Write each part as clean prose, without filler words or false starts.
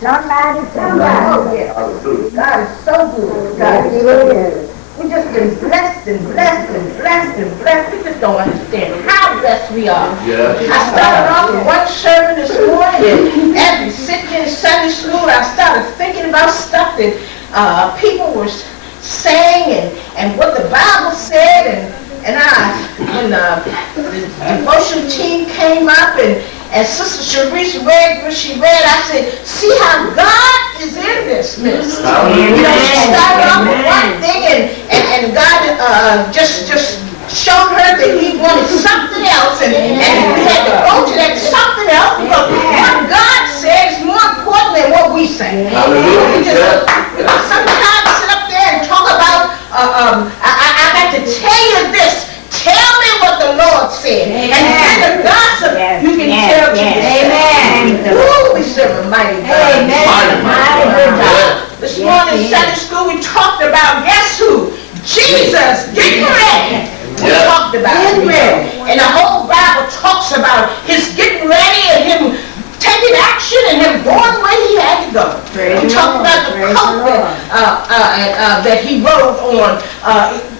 Somebody. Oh, yeah. God is so good. God is so good. We just been blessed and blessed and blessed and blessed. We just don't understand how blessed we are. Yes. I started off with one sermon this morning, and after sitting in Sunday school, I started thinking about stuff that people were saying and what the Bible said, and when the devotion team came up and Sister Sharice read what she read, I said, see how God is in this ministry. You know, she started off with one thing and God just showed her that he wanted something else and we had to go to that something else because what God said is more important than what we say. Sometimes sit up there and talk about, I got to tell you this. Tell me what the Lord said. Amen. And in the gossip, you can tell me. Amen. Ooh, we serve a mighty God. Amen. Mighty God. This morning in Sunday school, we talked about, guess who? Jesus. Getting ready. We talked about getting ready. And the whole Bible talks about his getting ready and him taking action and him going where he had to go. We talked about the coat that he rode on,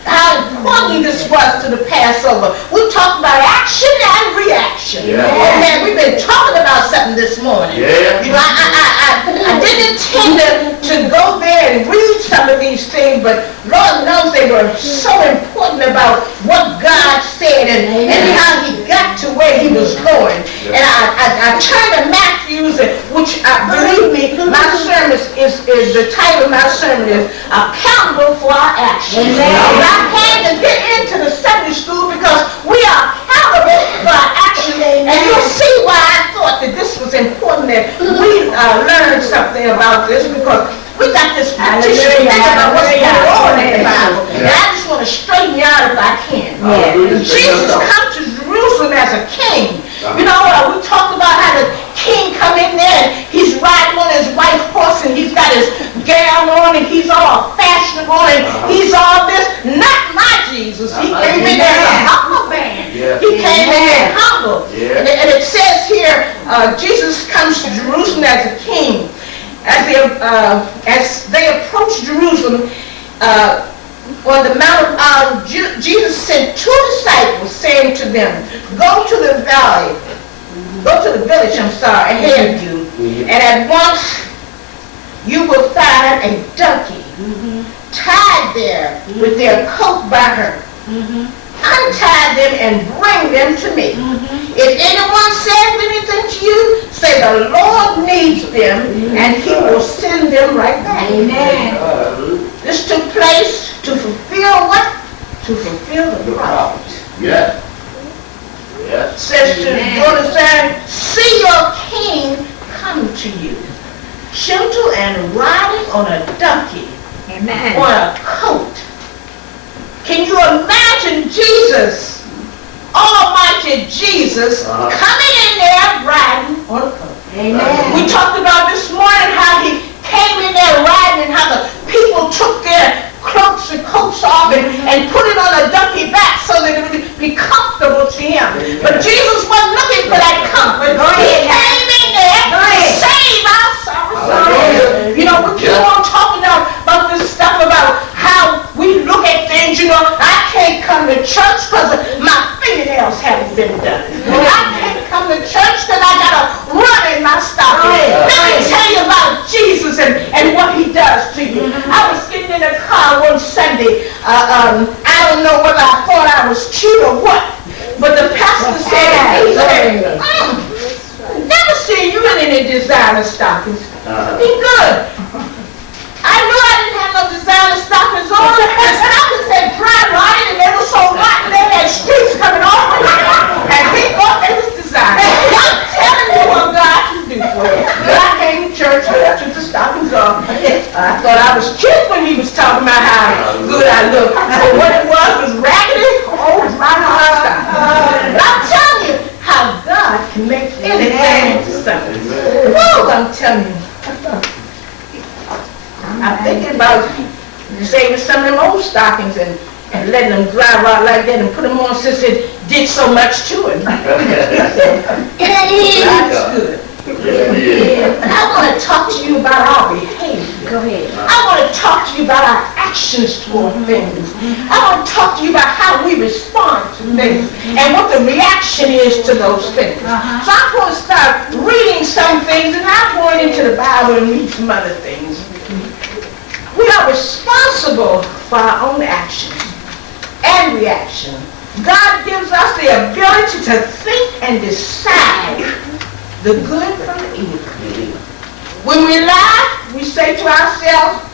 how important this was to the Passover. We talked about action and reaction. Yeah. Oh man, we've been talking about something this morning. Yeah. You know, I didn't intend to go there and read some of these things, but Lord knows they were so important about what God said and how he got to where he was going. And I turned to Matthew's, which believe me, my sermon is the title of my sermon is Accountable for Our Actions. I had to get into the Sunday school because we are accountable for our actions. And you'll see why I thought that this was important that we learn something about this because we got this petition about what's going on in the Bible. And I just want to straighten you out if I can. Jesus comes to Jerusalem as a king. You know, we talked about how the king come in there and he's riding on his white horse and he's got his gown on and he's all fashionable and he's all this. Not my Jesus. He came in there as a humble man. He came in there humble. And it says here, Jesus comes to Jerusalem as a king. As they approached Jerusalem, on the Mount of Olives, Jesus sent two disciples, saying to them, go to the village, ahead of you, and at once you will find a donkey tied there with their coat by her. Untie them and bring them to me. If anyone says anything to you, say the Lord needs them and he will send them right back. Amen. This took place to fulfill what? To fulfill the prophet. Yes. Yes. Says to Jonathan, see your king come to you, gentle and riding on a donkey. Amen. On a coat. Can you imagine Jesus, Almighty Jesus, coming in there riding on a coat? Amen. We talked about this morning how he came in there riding and how the people took their cloaks and coats off and put it on a donkey back so that it would be comfortable to him. But Jesus wasn't looking for that comfort. He came in there to save our souls. You know, we keep on talking about this stuff about how we look at things. You know, I can't come to church because my fingernails haven't been done. I can't come to church because I got a run in my stocking. Let me tell you about Jesus and what he does to you. I was getting in a car one Sunday. I don't know whether I thought I was cute or what, but the pastor said, never seen you in any designer stockings. Be good. I knew I didn't have no designer stockings on. The stockings had dry rotted and they were so rotten they had streaks coming off of them. And he thought they was designed. I'm telling you what God can do for you. But I came to church and I took the stockings off. I thought I was cute when he was talking about how good I looked. But what it was raggedy, dry stockings. But I'm telling you how God can make anything into something. Woo, I'm telling you. I'm thinking about saving some of them old stockings and letting them dry rot like that and put them on since it did so much to it. God is good. But I want to talk to you about our actions toward things. I want to talk to you about how we respond to things and what the reaction is to those things. So I'm going to start reading some things, and I'm going into the Bible and read some other things. We are responsible for our own actions and reaction. God gives us the ability to think and decide the good from the evil. When we lie, we say to ourselves,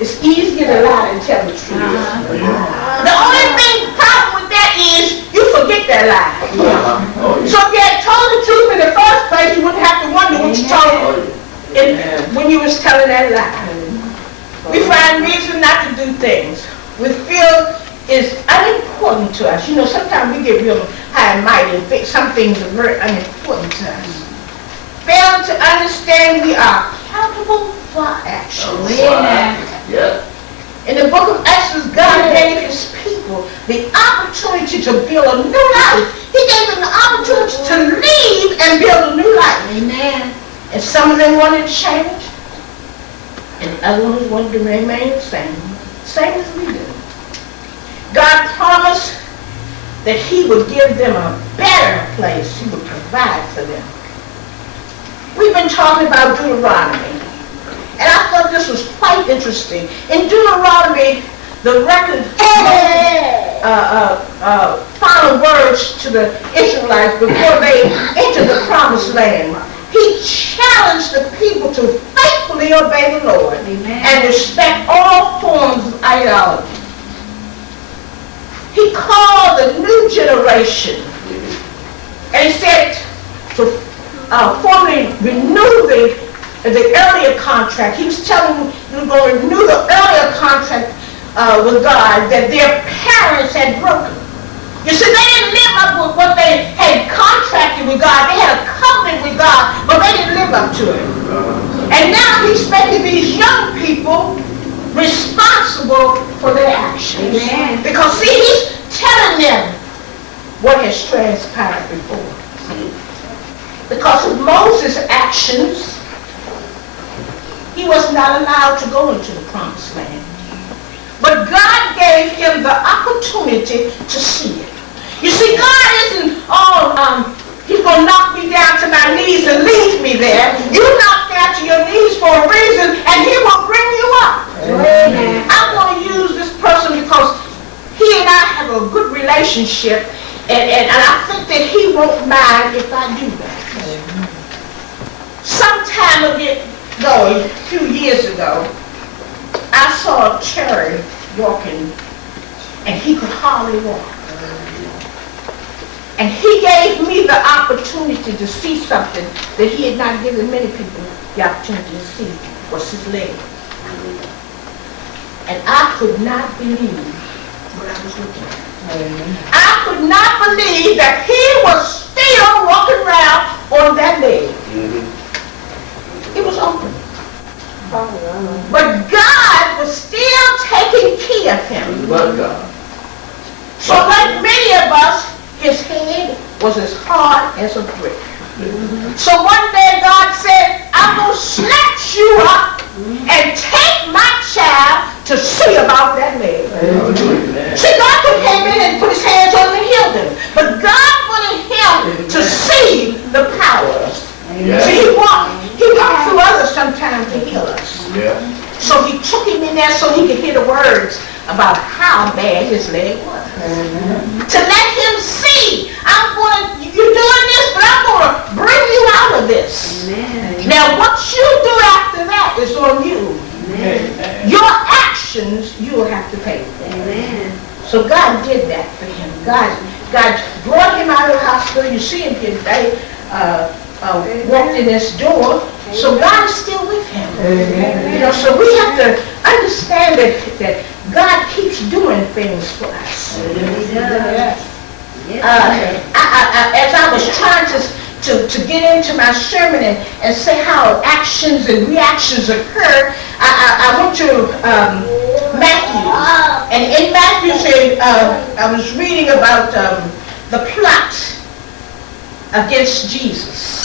it's easier to lie than tell the truth. The only problem with that is you forget that lie. So if you had told the truth in the first place, you wouldn't have to wonder what you told when you was telling that lie. We find reason not to do things we feel is unimportant to us. You know, sometimes we get real high and mighty and think some things are very unimportant to us. Fail to understand we are accountable for our actions. Yeah. In the book of Exodus, God gave his people the opportunity to build a new life. He gave them the opportunity to leave and build a new life. Amen. And some of them wanted to change, and other ones wanted to remain the same as we do. God promised that he would give them a better place. He would provide for them. We've been talking about Deuteronomy, and I thought this was quite interesting. In Deuteronomy, the record final words to the Israelites before they entered the promised land. He challenged the people to faithfully obey the Lord and respect all forms of idolatry. He called the new generation, and he said to formally renew the earlier contract. He was telling them they were going to renew the earlier contract with God that their parents had broken. You see, they didn't live up with what they had contracted with God. They had a covenant with God, but they didn't live up to it. And now he's making these young people responsible for their actions. Amen. Because see, he's telling them what has transpired before. Because of Moses' actions, he was not allowed to go into the promised land. But God gave him the opportunity to see it. You see, God isn't he's going to knock me down to my knees and leave me there. You knock down to your knees for a reason, and he will bring you up. Amen. I'm going to use this person because he and I have a good relationship, and I think that he won't mind if I do that. Some time ago, a few years ago, I saw Terry walking, and he could hardly walk. And he gave me the opportunity to see something that he had not given many people the opportunity to see, was his leg. And I could not believe what I was looking at. I could not believe that he was still walking around on that leg. It was open. But God was still taking care of him. But God. So like many of us, his head was as hard as a brick. So one day God said, I'm going to snatch you up and take my child to see about that leg. See, God could came in and put his hands on him and healed him. But God wanted him to see the powers. Yeah. See, he walked through others sometimes to heal us. Yeah. So he took him in there so he could hear the words about how bad his leg was. To let him see, you're doing this, but I'm going to bring you out of this. Amen. Now what you do after that is on you. Amen. Your actions, you will have to pay for. Amen. So God did that for him. God brought him out of the hospital. You see him here today. Walked in this door, so God is still with him. You know, so we have to understand that God keeps doing things for us. As I was trying to get into my sermon and say how actions and reactions occur, I went to Matthew, and in Matthew, I was reading about the plot against Jesus.